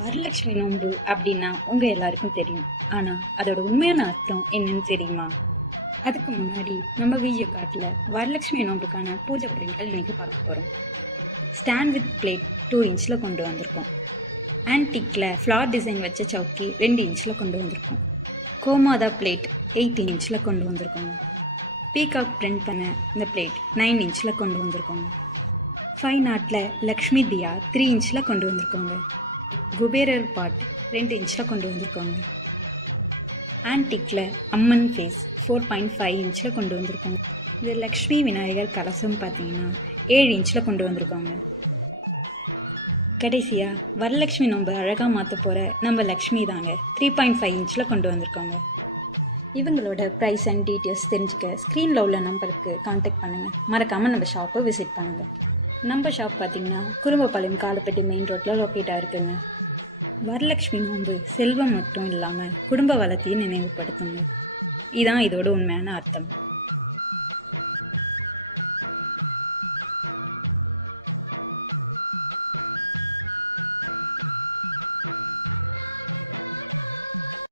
வரலட்சுமி நோன்பு அப்படின்னா உங்க எல்லாருக்கும் தெரியும். ஆனா அதோட உண்மையான அர்த்தம் என்னன்னு தெரியுமா? அதுக்கு முன்னாடி நம்ம வீடியோ காட்டில் வரலட்சுமி நோன்புக்கான பூஜை பொருட்கள் இன்னைக்கு பார்க்க போறோம். ஸ்டாண்ட் வித் பிளேட் 2 இன்ச்சில் கொண்டு வந்திருக்கோம். ஆன்டிக்ல ஃப்ளார் டிசைன் வச்ச சவுக்கி 2 இன்ச்சில் கொண்டு வந்திருக்கோம். கோமாதா பிளேட் 8 இன்ச்சில் கொண்டு வந்திருக்கோங்க. பீகாக் பிரிண்ட் பண்ண இந்த பிளேட் 9 இன்ச்சில் கொண்டு வந்திருக்கோங்க. ஃபைன் ஆர்ட்டில் லக்ஷ்மி தியா 3 இன்ச்சில் கொண்டு வந்திருக்கோங்க. குபேரர் பாட் 2 இன்ச்சில் கொண்டு வந்திருக்கோங்க. ஆன்டிக்கில் அம்மன் ஃபேஸ் 4.5 இன்ச்சில் கொண்டு வந்திருக்கோங்க. இது லக்ஷ்மி விநாயகர் கலசம் பார்த்தீங்கன்னா 7 இன்ச்சில் கொண்டு வந்திருக்கோங்க. கடைசியாக வரலட்சுமி நோன்பு அழகாக மாற்ற போகிற நம்ம லக்ஷ்மி தாங்க 3.5 இன்ச்சில் கொண்டு வந்திருக்கோங்க. இவங்களோட ப்ரைஸ் அண்ட் டீட்டெயில்ஸ் தெரிஞ்சுக்க ஸ்க்ரீனில் உள்ள நம்பருக்கு காண்டாக்ட் பண்ணுங்கள். மறக்காமல் நம்ம ஷாப்பை விசிட் பண்ணுங்கள். நம்ம ஷாப் பார்த்திங்கன்னா குறும்பபாளையம் காலப்பட்டி மெயின் ரோட்டில் லொக்கேட் ஆகிருக்குங்க. வரலட்சுமி நோன்பு செல்வம் மட்டும் இல்லாமல் குடும்ப வளத்தையும் நினைவுபடுத்துங்க. இதுதான் இதோட உண்மையான அர்த்தம்.